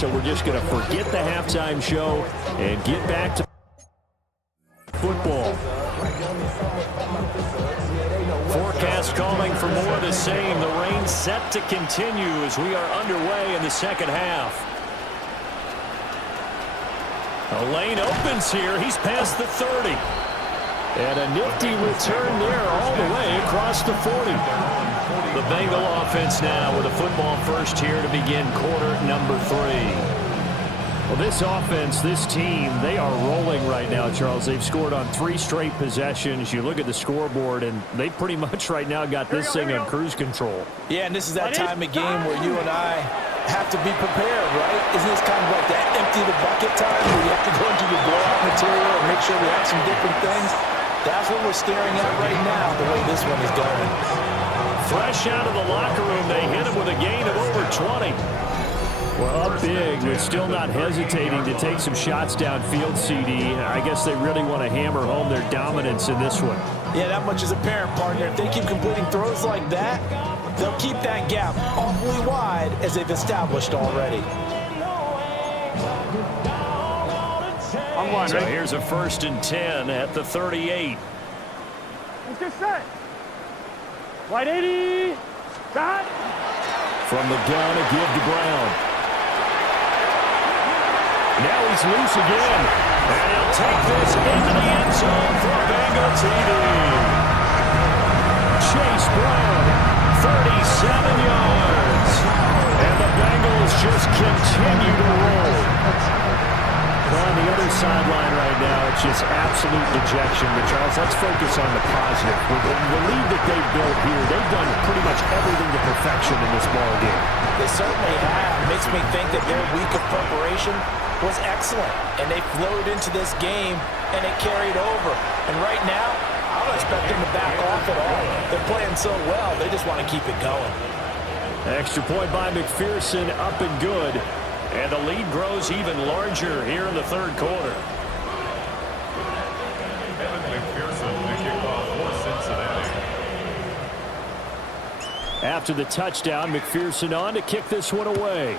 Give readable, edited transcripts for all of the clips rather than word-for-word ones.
so we're just going to forget the halftime show and get back to football. Forecast calling for more of the same. The rain set to continue as we are underway in the second half. A lane opens here. He's past the 30. And a nifty return there all the way across the 40. The Bengal offense now with a football first here to begin quarter number 3. Well, this offense, this team, they are rolling right now, Charles. They've scored on 3 straight possessions. You look at the scoreboard, and they pretty much right now got this thing on cruise control. Yeah, and this is that time of game where you and I have to be prepared, right? Isn't this kind of like that empty the bucket time where you have to go into your blowout material and make sure we have some different things? That's what we're staring at right now, the way this one is going. Fresh out of the locker room, they hit him with a gain of over 20. Well, up big, but still not hesitating to take some shots downfield, CD. I guess they really want to hammer home their dominance in this one. Yeah, that much is apparent, partner. If they keep completing throws like that, they'll keep that gap awfully wide as they've established already. So here's a 1st and 10 at the 38. Let's get set. Wide 80. Shot. From the gun, a give to Brown. Now he's loose again. And he'll take this into the end zone for a Bengal TD. Chase Brown, 37 yards. And the Bengals just continue to roll. Well, on the other sideline right now, it's just absolute dejection. But, Charles, let's focus on the positive. With the lead that they've built here, they've done pretty much everything to perfection in this ball game. They certainly have. It makes me think that their week of preparation was excellent. And they flowed into this game, and it carried over. And right now, I don't expect them to back off at all. They're playing so well, they just want to keep it going. Extra point by McPherson, up and good. And the lead grows even larger here in the third quarter. After the touchdown, McPherson on to kick this one away.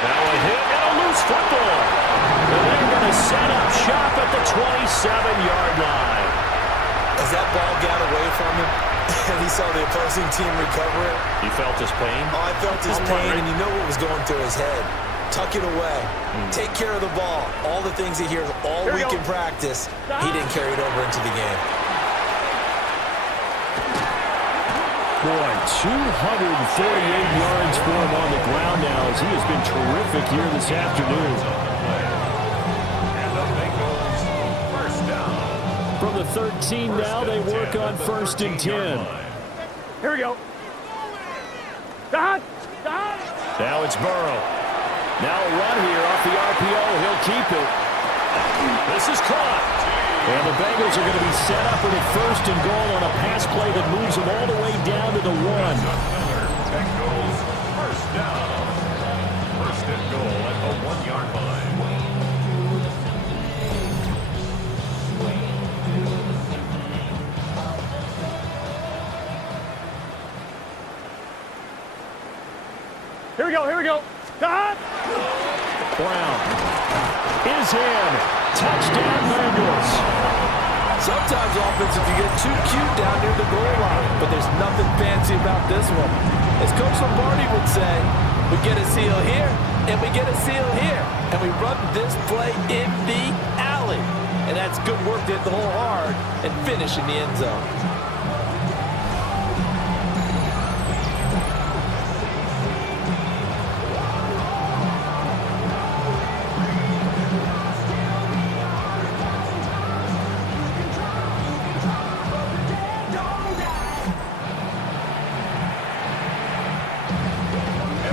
Now a hit and a loose football. And they're going to set up shop at the 27-yard line. As that ball got away from him, and he saw the opposing team recover it. You felt his pain? Oh, I felt his pain, and you know what was going through his head. Tuck it away. Take care of the ball. All the things he hears all week in practice, he didn't carry it over into the game. Boy, 248 yards for him on the ground now as he has been terrific here this afternoon. From the 13 now, they work on 1st and 10. Here we go. Stop. Now it's Burrow. Now a run here off the RPO. He'll keep it. This is caught. And the Bengals are going to be set up with a 1st and goal on a pass play that moves them all the way down to the 1. Bengals, 1st down. 1st and goal at the 1-yard line. Here we go. Stop. Brown is in. Touchdown, Bengals. Sometimes offense, if you get too cute down near the goal line, but there's nothing fancy about this one. As Coach Lombardi would say, we get a seal here, and we get a seal here, and we run this play in the alley. And that's good work to hit the hole hard and finish in the end zone.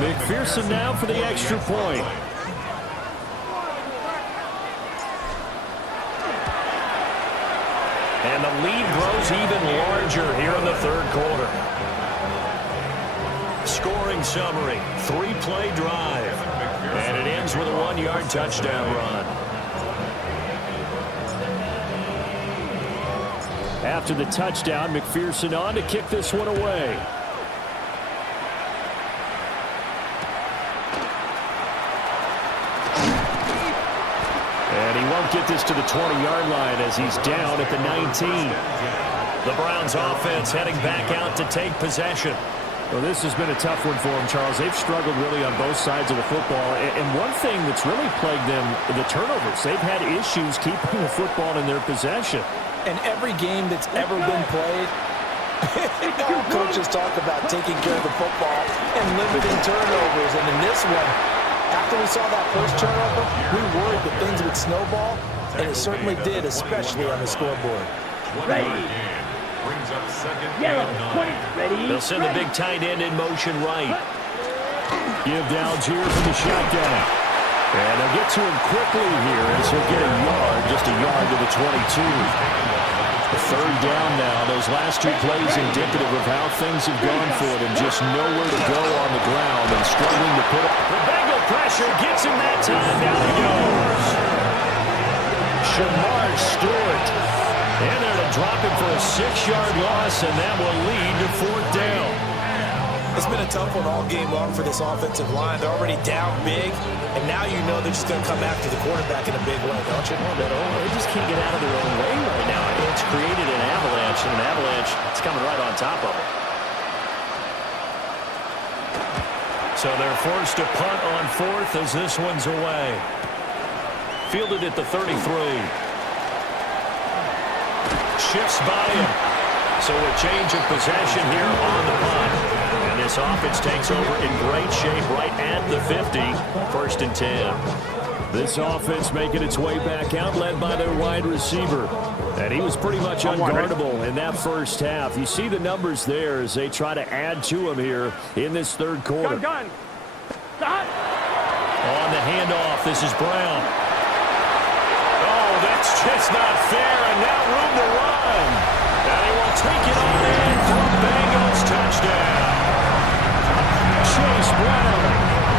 McPherson now for the extra point. And the lead grows even larger here in the third quarter. Scoring summary, 3-play drive. And it ends with a 1-yard touchdown run. After the touchdown, McPherson on to kick this one away. won't get this to the 20-yard line as he's down at the 19. The Browns offense heading back out to take possession. Well, this has been a tough one for them, Charles. They've struggled really on both sides of the football. And one thing that's really plagued them, the turnovers. They've had issues keeping the football in their possession. And every game that's ever been played, all coaches talk about taking care of the football and limiting turnovers. And in this one, after we saw that first turnover, we worried that things would snowball, and it certainly did, especially on the scoreboard. Ready. Brings up second. Yellow. 20. Ready. They'll send the big tight end in motion right. Give to Algier for the shotgun. And they'll get to him quickly here as he'll get a yard, just a yard to the 22. Third down now. Those last two plays indicative of how things have gone for them. Just nowhere to go on the ground and struggling to put up. The Bengal pressure gets him that time. Down he goes. Shamar Stewart. And they're to drop him for a 6-yard loss, and that will lead to fourth down. It's been a tough one all game long for this offensive line. They're already down big, and now you know they're just going to come after the quarterback in a big way, don't you? They just can't get out of their own way right now. It's created an avalanche, and an avalanche is coming right on top of them. So they're forced to punt on fourth as this one's away. Fielded at the 33. Shifts by him. So a change of possession here on the punt. And this offense takes over in great shape right at the 50. 1st and 10. This offense making its way back out, led by their wide receiver. And he was pretty much unguardable in that first half. You see the numbers there as they try to add to him here in this third quarter. Gun. Stop. On the handoff, this is Brown. Oh, that's just not fair, and now room to run. And he will take it on in for Bengals touchdown. Chase Brown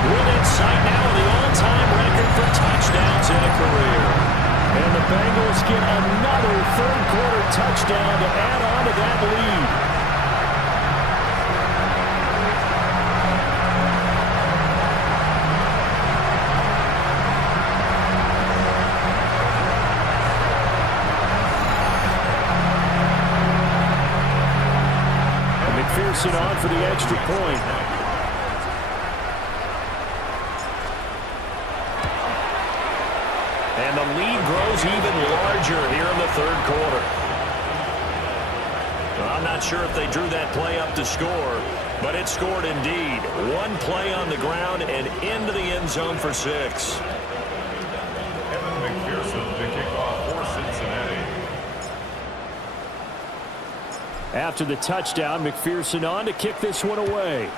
within sight now of the all-time record for touchdowns in a career. And the Bengals get another third-quarter touchdown to add on to that lead. McPherson on for the extra point. And the lead grows even larger here in the third quarter. Well, I'm not sure if they drew that play up to score, but it scored indeed. One play on the ground and into the end zone for 6. Kevin McPherson to kick off for Cincinnati. After the touchdown, McPherson on to kick this one away.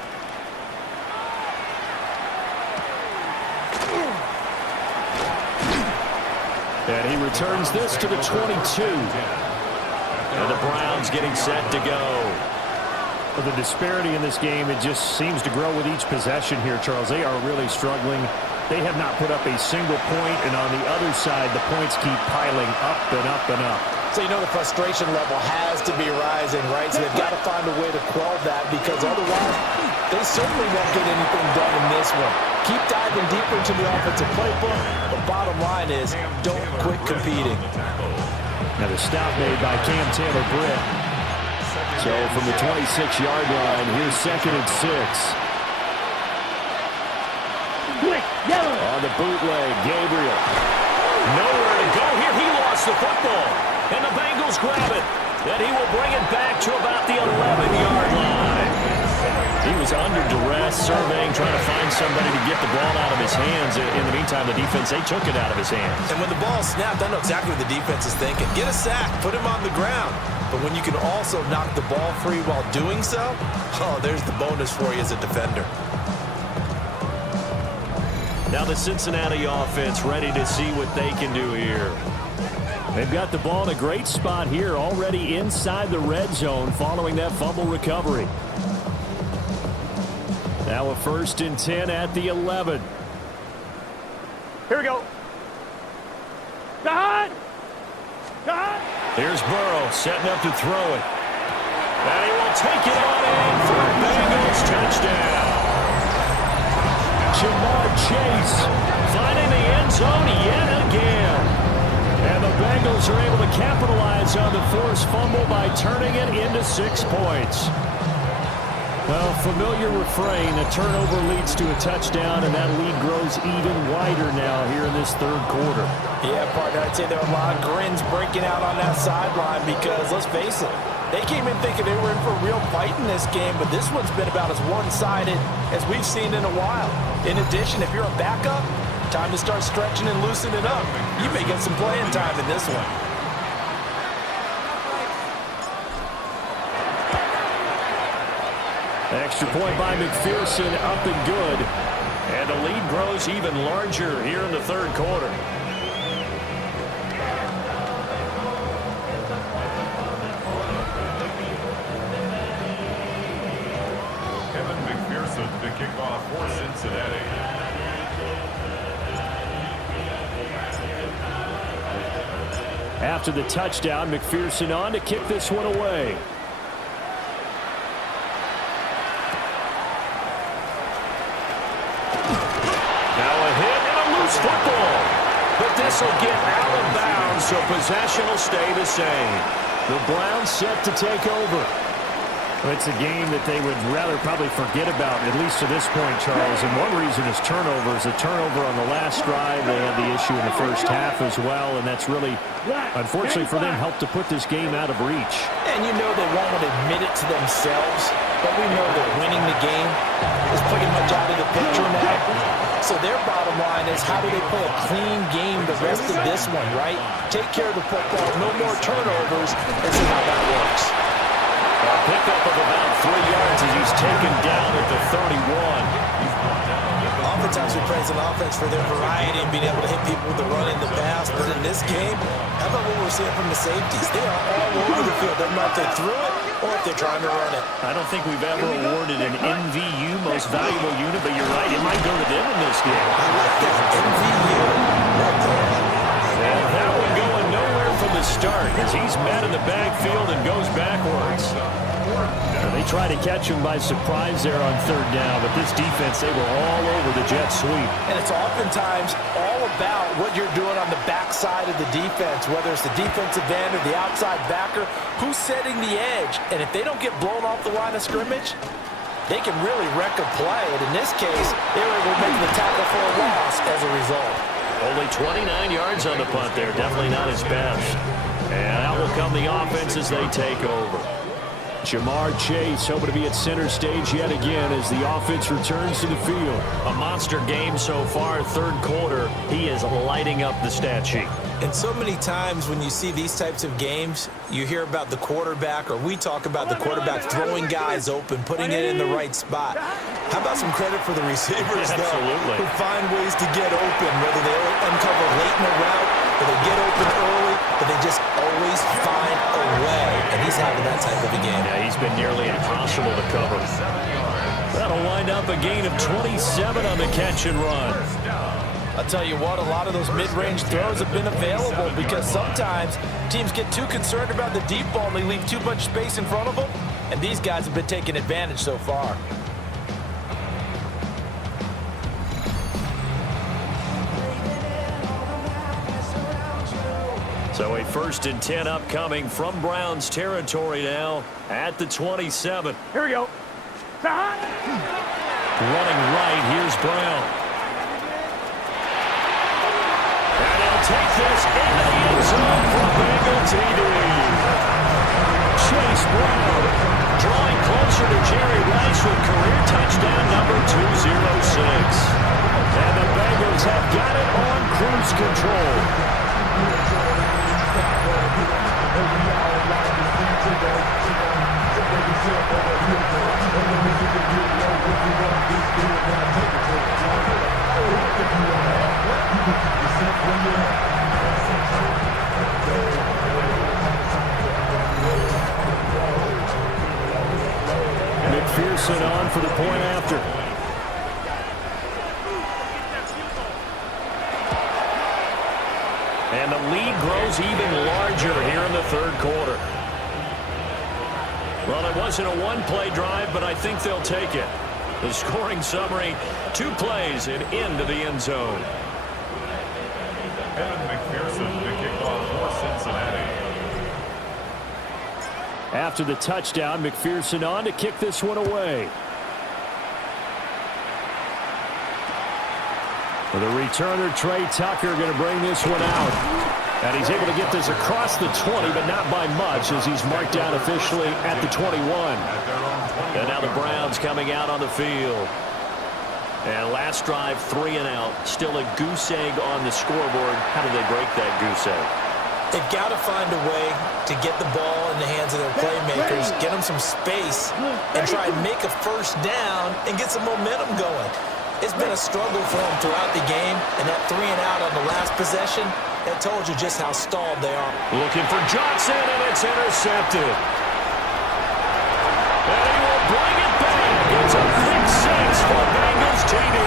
And he returns this to the 22. And the Browns getting set to go. Well, the disparity in this game, it just seems to grow with each possession here, Charles. They are really struggling. They have not put up a single point, and on the other side, the points keep piling up and up and up. So you know the frustration level has to be rising, right? So they've got to find a way to quell that, because otherwise they certainly won't get anything done in this one. Keep diving deeper into the offensive playbook. The bottom line is don't quit competing. Now the stop made by Cam Taylor-Britt. So from the 26-yard line, here's 2nd and 6. Yellow. On the bootleg, Gabriel. Nowhere to go here. He lost the football. And the Bengals grab it. Then he will bring it back to about the 11-yard line. He was under duress, surveying, trying to find somebody to get the ball out of his hands. In the meantime, the defense, they took it out of his hands. And when the ball snapped, I know exactly what the defense is thinking. Get a sack, put him on the ground. But when you can also knock the ball free while doing so, oh, there's the bonus for you as a defender. Now the Cincinnati offense ready to see what they can do here. They've got the ball in a great spot here, already inside the red zone following that fumble recovery. Now a 1st and 10 at the 11. Here we go. God! God! Here's Burrow setting up to throw it. And he will take it on in for a Bengals touchdown. Jamar Chase finding the end zone yet again. Bengals are able to capitalize on the forced fumble by turning it into 6 points. Well, familiar refrain, a turnover leads to a touchdown, and that lead grows even wider now here in this third quarter. Yeah, partner, I'd say there are a lot of grins breaking out on that sideline because, let's face it, they came in thinking they were in for a real fight in this game, but this one's been about as one-sided as we've seen in a while. In addition, if you're a backup, time to start stretching and loosening up. You may get some playing time in this one. Extra point by McPherson, up and good. And the lead grows even larger here in the third quarter. Kevin McPherson to kick off for Cincinnati. After the touchdown, McPherson on to kick this one away. Football, but this will get out of bounds, so possession will stay the same. The Browns set to take over. It's a game that they would rather probably forget about, at least to this point, Charles. And one reason is turnovers. A turnover on the last drive. They had the issue in the first half as well, and that's really, unfortunately for them, helped to put this game out of reach. And you know they won't admit it to themselves, but we know that winning the game is pretty much out of the picture now. So their bottom line is, how do they play a clean game the rest of this one, right? Take care of the football, no more turnovers, and see how that works. A pickup of about 3 yards as he's taken down at the 31. Oftentimes we praise an offense for their variety and being able to hit people with the run and the pass, but in this game, how about what we're seeing from the safeties? They are all over the field. They're not they threw it or if they're trying to run it. I don't think we've ever awarded an MVU, most valuable unit, but you're right, it might go to them in this game. I like that, MVU. And that one going nowhere from the start as he's met in the backfield and goes backwards. They try to catch him by surprise there on third down, but this defense, they were all over the jet sweep. And it's oftentimes all about what you're doing on the backside of the defense, whether it's the defensive end or the outside backer, who's setting the edge. And if they don't get blown off the line of scrimmage, they can really wreck a play. And in this case, they were able to make the tackle for a loss as a result. Only 29 yards on the punt there, definitely not his best. And out will come the offense as they take over. Jamar Chase hoping to be at center stage yet again as the offense returns to the field. A monster game so far, third quarter. He is lighting up the stat sheet. And so many times when you see these types of games, you hear about the quarterback, or we talk about the quarterback throwing guys open, putting it in the right spot. How about some credit for the receivers, though, who find ways to get open, whether they uncover late in the route or they get open early, but they just always find a way. And he's having that type of a game. Yeah, he's been nearly impossible to cover. That'll wind up a gain of 27 on the catch and run. I'll tell you what, a lot of those mid-range throws have been available because sometimes teams get too concerned about the deep ball and they leave too much space in front of them, and these guys have been taking advantage so far. So a 1st and 10 upcoming from Browns territory now at the 27. Here we go. Running right, here's Brown. And he'll take this into the end zone for Bengal TD. Chase Brown drawing closer to Jerry Rice with career touchdown number 206. And the Bengals have got it on cruise control. McPherson on for the point after. And the lead grows even larger here in the third quarter. Well, it wasn't a one-play drive, but I think they'll take it. The scoring summary, 2 plays and into the end zone. Kevin McPherson to kick off for Cincinnati. After the touchdown, McPherson on to kick this one away. For the returner, Trey Tucker going to bring this one out. And he's able to get this across the 20, but not by much, as he's marked down officially at the 21. And now the Browns coming out on the field. And last drive, 3 and out. Still a goose egg on the scoreboard. How do they break that goose egg? They've got to find a way to get the ball in the hands of their playmakers, get them some space, and try and make a first down and get some momentum going. It's been a struggle for them throughout the game, and that 3 and out on the last possession, that told you just how stalled they are. Looking for Johnson, and it's intercepted. And he will bring it back. It's a pick 6 for Bengals TD.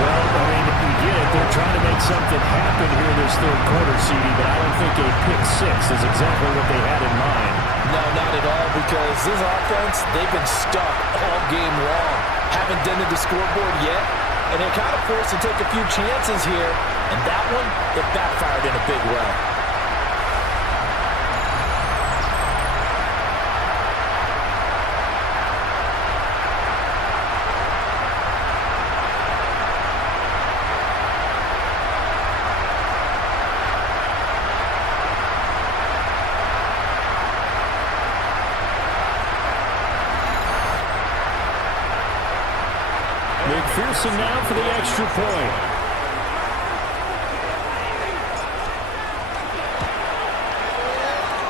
Well, I mean, you get it. They're trying to make something happen here in this third quarter, CD, but I don't think a pick 6 is exactly what they had in mind. No, not at all, because this offense, they've been stuck all game long. Haven't dented the scoreboard yet, and they're kind of forced to take a few chances here, and that one, it backfired in a big way. McPherson now for the extra point.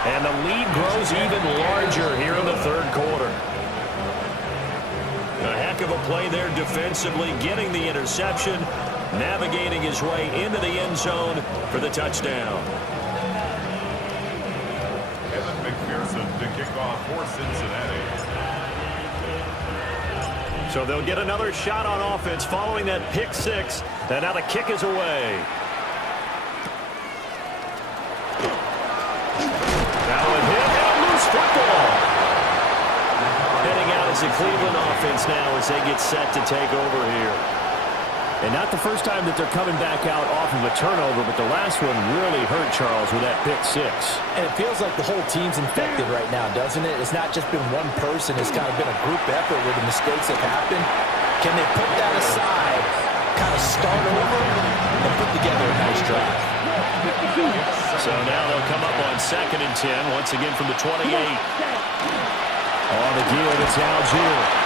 And the lead grows even larger here in the third quarter. A heck of a play there defensively, getting the interception, navigating his way into the end zone for the touchdown. Evan McPherson to kick off for Cincinnati. So they'll get another shot on offense following that pick 6. And now the kick is away. Now a hit and a loose football. Heading out is the Cleveland offense now as they get set to take over here. And not the first time that they're coming back out off of a turnover, but the last one really hurt Charles with that pick 6. And it feels like the whole team's infected right now, doesn't it? It's not just been one person. It's kind of been a group effort where the mistakes have happened. Can they put that aside, kind of start over, and put together a nice drive? So now they'll come up on 2nd and 10, once again from the 28. On the give, it's Algier.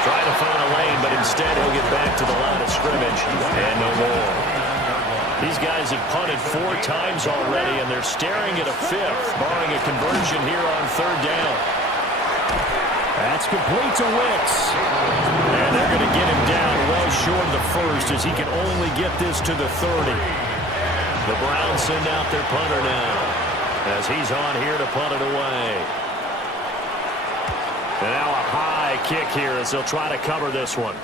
Trying to find a lane, but instead he'll get back to the line of scrimmage and no more. These guys have punted 4 times already, and they're staring at a 5th, barring a conversion here on 3rd down. That's complete to Wicks. And they're going to get him down well short of the 1st as he can only get this to the 30. The Browns send out their punter now as he's on here to punt it away. And now a high kick here as they'll try to cover this one.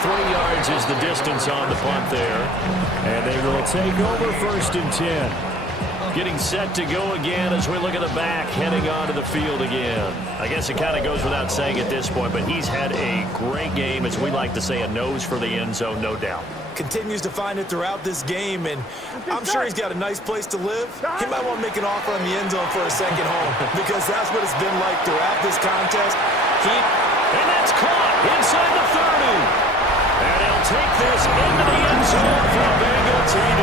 Yards is the distance on the punt there. And they will take over 1st and 10. Getting set to go again as we look at the back, heading onto the field again. I guess it kind of goes without saying at this point, but he's had a great game, as we like to say, a nose for the end zone, no doubt. Continues to find it throughout this game, and I'm sure he's got a nice place to live. He might want to make an offer on the end zone for a second home, because that's what it's been like throughout this contest. And that's caught inside the 30. And he'll take this into the end zone for a Bengal TD.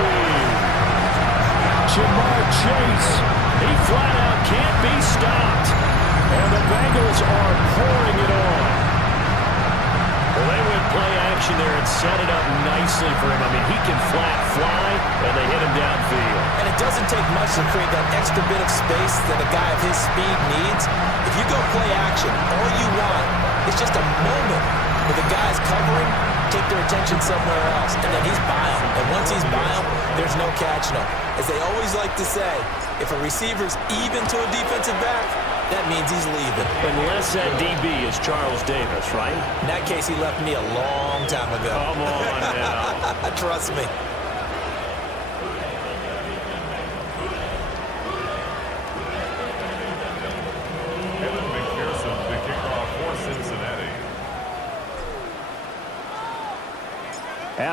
Jamar Chase. He flat out can't be stopped. And the Bengals are pouring it on. Well, they went play action there and set it up nicely for him. I mean, he can flat fly, and they hit him downfield. And it doesn't take much to create that extra bit of space that a guy of his speed needs. If you go play action, all you want is just a moment where the guy's covering, take their attention somewhere else, and then he's by him. And once he's by him, there's no catching him. As they always like to say, if a receiver's even to a defensive back, that means he's leaving. Unless that DB is Charles Davis, right? In that case, he left me a long time ago. Come on now. Trust me. Evan McPherson to kick off for Cincinnati.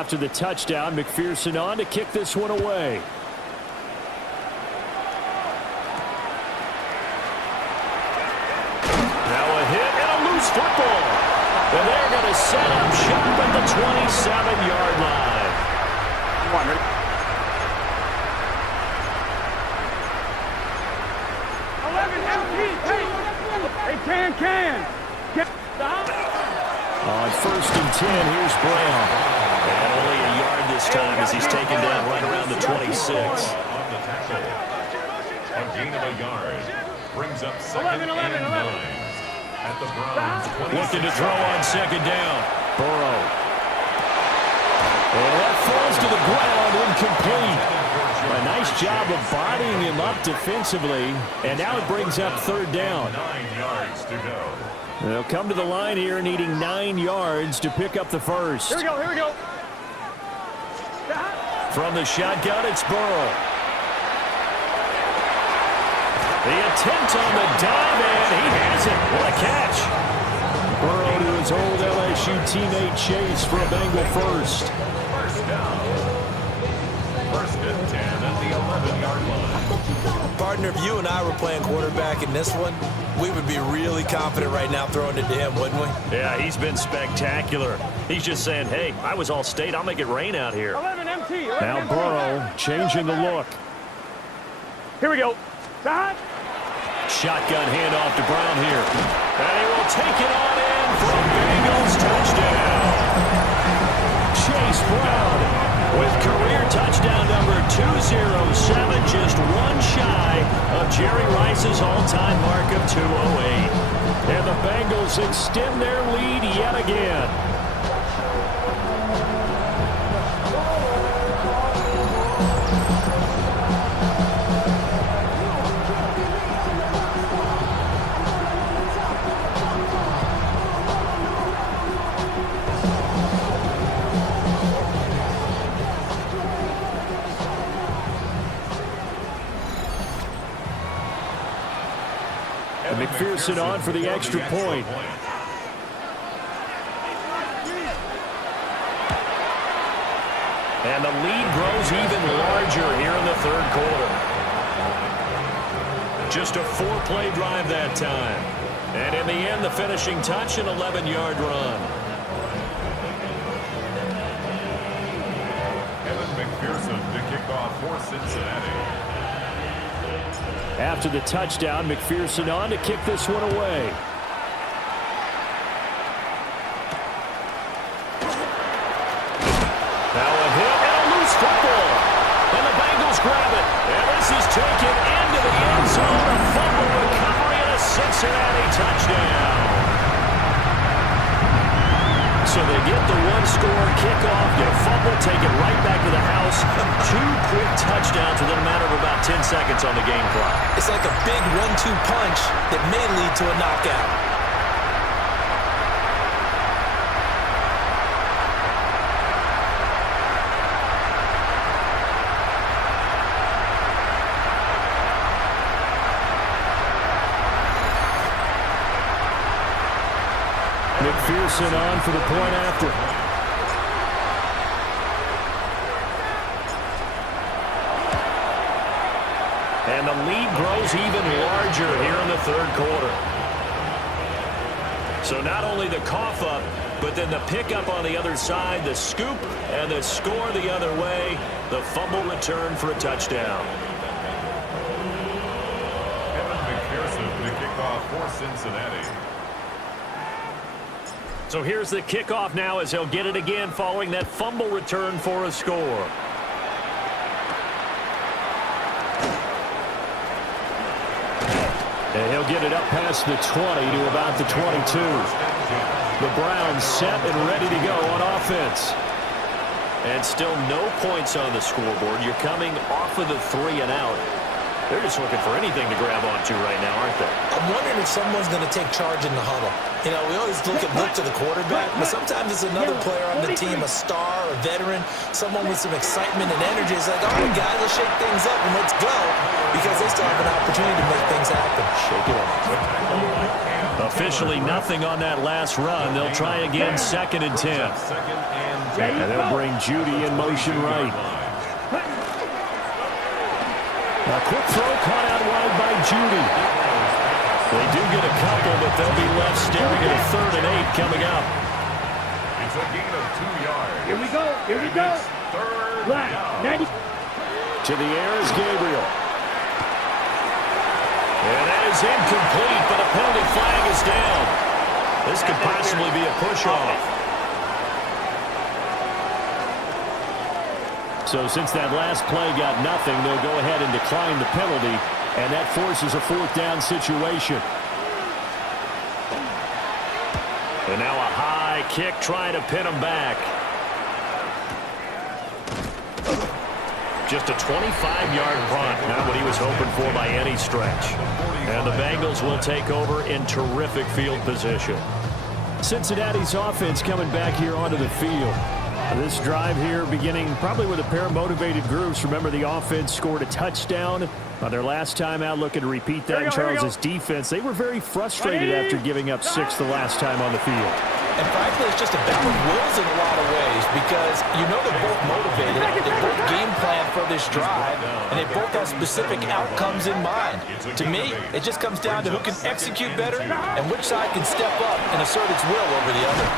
After the touchdown, McPherson on to kick this one away. Now a hit and a loose football. And they're going to set up shop at the 27-yard line. Come on, ready? Can. On 1st and 10, here's Brown. And only a yard this time as he's taken down right around the 26. On the tackle. A gain of a yard. Brings up 2nd and 9. At the Browns' 26. Looking to throw on 2nd down. Burrow. And that falls to the ground, incomplete. A nice job of bodying him up defensively. And now it brings up 3rd down. 9 yards to go. They'll come to the line here needing 9 yards to pick up the first. Here we go. From the shotgun, it's Burrow. The attempt on the dive, and he has it. What a catch. Burrow to his old LSU teammate Chase for a Bengal first. First down. 1st and 10 at the 11-yard line. Partner, if you and I were playing quarterback in this one, we would be really confident right now throwing it to him, wouldn't we? Yeah, he's been spectacular. He's just saying, hey, I was all state. I'll make it rain out here. 11 MT. Now Burrow changing the look. Here we go. Shotgun handoff to Brown here. And he will take it on in for a Bengals touchdown. Chase Brown with career touchdown number 207, just one shy of Jerry Rice's all-time mark of 208. And the Bengals extend their lead yet again. McPherson on for the extra point. And the lead grows even larger here in the 3rd quarter. Just a 4-play drive that time. And in the end, the finishing touch, an 11-yard run. Kevin McPherson to kick off for Cincinnati. After the touchdown, McPherson on to kick this one away. Now a hit and a loose football. And the Bengals grab it. And this is taken into the end zone. A fumble recovery and a Cincinnati touchdown. So they get the one-score kickoff, get a fumble, take it right back to the house. 2 quick touchdowns within a matter of about 10 seconds on the game clock. It's like a big 1-2 punch that may lead to a knockout. McPherson on for the point after. And the lead grows even larger here in the 3rd quarter. So not only the cough up, but then the pickup on the other side, the scoop, and the score the other way. The fumble return for a touchdown. Kevin McPherson to kick off for Cincinnati. So here's the kickoff now as he'll get it again following that fumble return for a score. And he'll get it up past the 20 to about the 22. The Browns set and ready to go on offense. And still no points on the scoreboard. You're coming off of the 3 and out. They're just looking for anything to grab onto right now, aren't they? I'm wondering if someone's going to take charge in the huddle. You know, we always look to the quarterback, but sometimes it's another player on the team, a star, a veteran, someone with some excitement and energy. It's like, all right, guys, let's shake things up and let's go, because they still have an opportunity to make things happen. Shake it up. A Officially nothing on that last run. They'll try again, 2nd and 10. And they'll bring Judy in motion right. A quick throw caught out wide by Judy. They do get a couple, but they'll be left staring at a 3rd and 8 coming up. It's a gain of 2 yards. Here we go. Here we go. Third Left. down. To the air is Gabriel. And that is incomplete, but a penalty flag is down. This could possibly be a push-off. So since that last play got nothing, they'll go ahead and decline the penalty, and that forces a 4th down situation. And now a high kick trying to pin him back. Just a 25-yard punt, not what he was hoping for by any stretch. And the Bengals will take over in terrific field position. Cincinnati's offense coming back here onto the field. This drive here beginning probably with a pair of motivated groups. Remember, the offense scored a touchdown on their last time out, looking to repeat that in Charles' defense. They were very frustrated after giving up 6 the last time on the field. And frankly, it's just a battle of wills in a lot of ways because you know they're both motivated. They both game plan for this drive, and they both have specific outcomes in mind. To me, it just comes down to who can execute better and which side can step up and assert its will over the other.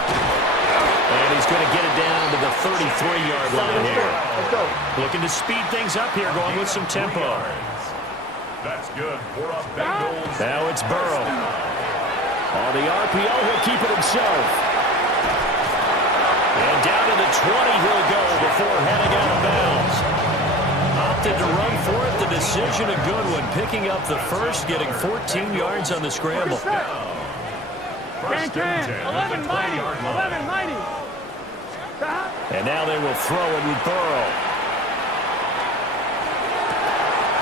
And he's going to get it down to the 33-yard line here. Looking to speed things up here, going with some tempo. That's good for a Bengals. Now it's Burrow. On the RPO, he'll keep it himself. And down to the 20 he'll go before heading out of bounds. Opted to run for it. The decision a good one. Picking up the first, getting 14 yards on the scramble. First and 10. 11 mighty. 11 mighty. And now they will throw it with Burrow.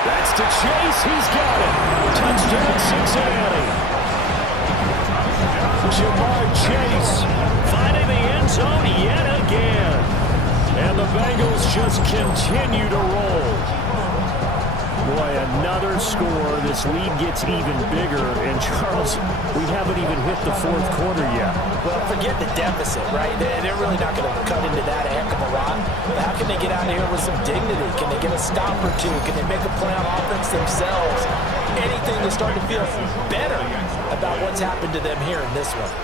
That's to Chase. He's got it. Touchdown, Cincinnati. Jamar Chase finding the end zone yet again. And the Bengals just continue to roll. Boy, another score. This lead gets even bigger. And, Charles, we haven't even hit the 4th quarter yet. Well, forget the deficit, right? They're really not going to cut into that a heck of a lot. But how can they get out of here with some dignity? Can they get a stop or two? Can they make a play on offense themselves? Anything to start to feel better about what's happened to them here in this one.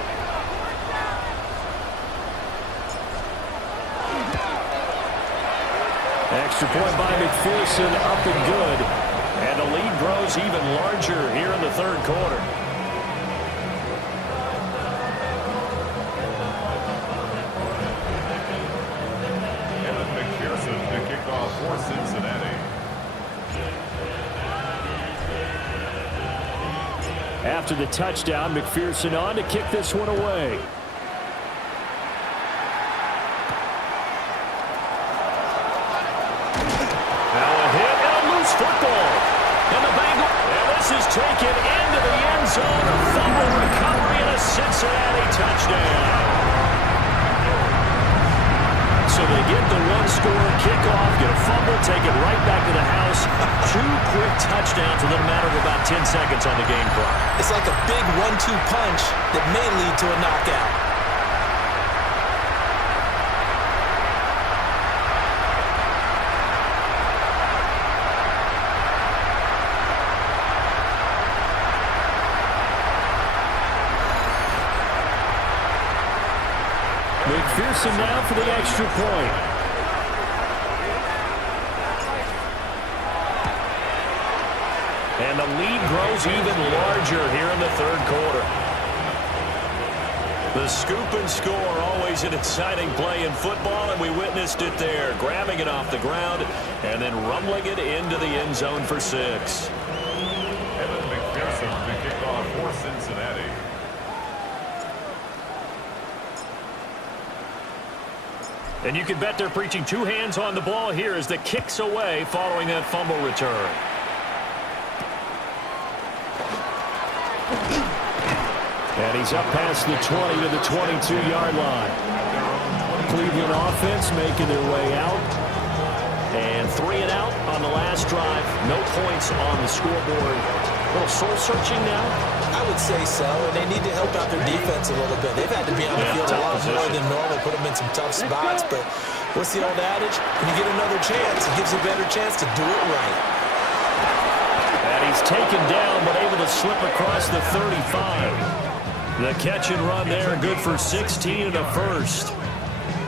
Extra point by McPherson, up and good. And the lead grows even larger here in the 3rd quarter. Evan McPherson to kick off for Cincinnati. After the touchdown, McPherson on to kick this one away. Football. And the Bengals. And this is taken into the end zone. A fumble recovery and a Cincinnati touchdown. So they get the one-score kickoff, get a fumble, take it right back to the house. 2 quick touchdowns within a matter of about 10 seconds on the game clock. It's like a big 1-2 punch that may lead to a knockout. McPherson now for the extra point. And the lead grows even larger here in the 3rd quarter. The scoop and score, always an exciting play in football, and we witnessed it there. Grabbing it off the ground and then rumbling it into the end zone for 6. Evan McPherson to kick off for Cincinnati. And you can bet they're preaching 2 hands on the ball here as the kick's away following that fumble return. And he's up past the 20 to the 22-yard line. Cleveland offense making their way out. And 3 and out on the last drive. No points on the scoreboard. A little soul-searching now? I would say so, and they need to help out their defense a little bit. They've had to be on the field a lot more than normal, put them in some tough spots, but what's the old adage? When you get another chance, it gives you a better chance to do it right. And he's taken down, but able to slip across the 35. The catch and run there, good for 16 and a first.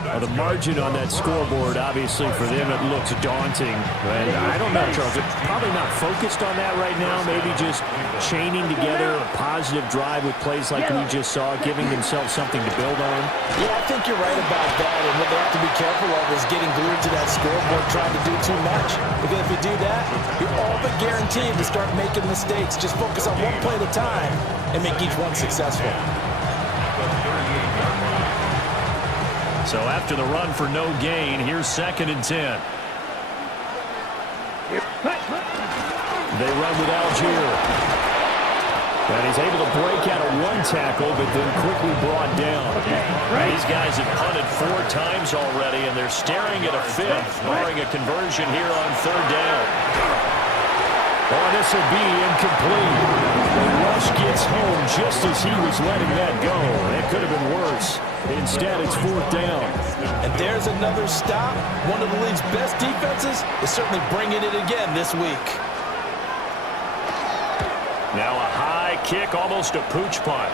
The margin on that scoreboard, obviously, for them, it looks daunting. And I don't know, Charles, they're probably not focused on that right now. Maybe just chaining together a positive drive with plays like we just saw, giving themselves something to build on. Yeah, I think you're right about that. And what they have to be careful of is getting glued to that scoreboard trying to do too much. Because if you do that, you're all but guaranteed to start making mistakes. Just focus on one play at a time and make each one successful. So after the run for no gain, here's 2nd and 10. They run with Algier. And he's able to break out of one tackle, but then quickly brought down. These guys have punted 4 times already, and they're staring at a 5th, barring a conversion here on 3rd down. Oh, this will be incomplete. The rush gets home just as he was letting that go. It could have been worse. Instead, it's 4th down. And there's another stop. One of the league's best defenses is certainly bringing it again this week. Now a high kick, almost a pooch punt.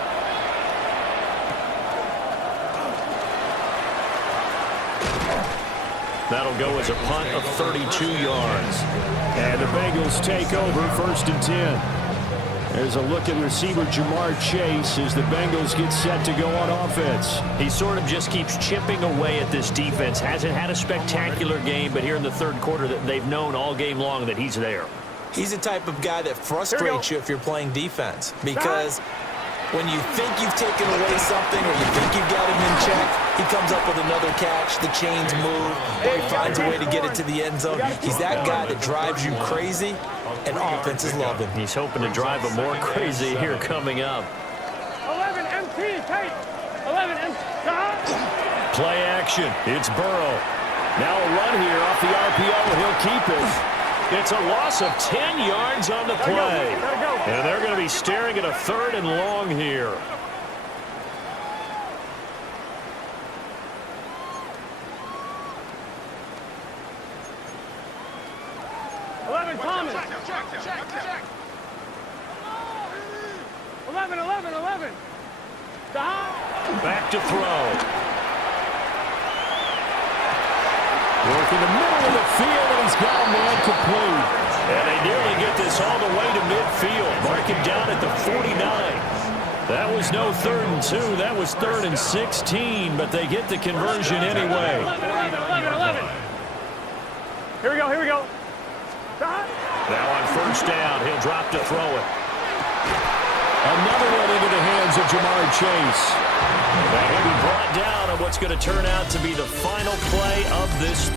That'll go as a punt of 32 yards. And the Bengals take over 1st and 10. There's a look at receiver Jamar Chase as the Bengals get set to go on offense. He sort of just keeps chipping away at this defense. Hasn't had a spectacular game, but here in the 3rd quarter, that they've known all game long that he's there. He's the type of guy that frustrates you if you're playing defense, because when you think you've taken away something or you think you've got him in check, he comes up with another catch, the chains move, or he finds a way to get it to the end zone. He's that guy that drives you crazy, and offenses love him. He's hoping to drive him more crazy here coming up. 11 MT, tight. 11 MT. Play action. It's Burrow. Now a run here off the RPO. He'll keep it. It's a loss of 10 yards on the play. And they're going to be staring at a 3rd and long here. Thomas. 11. Back to throw. Work in the middle of the field, and he's got a man complete. And they nearly get this all the way to midfield. Mark him down at the 49. That was no 3rd and 2. That was 3rd and 16, but they get the conversion anyway. 11. Here we go. Now on 1st down, he'll drop to throw it. Another one into the hands of Jamar Chase. And he'll be brought down on what's going to turn out to be the final play of this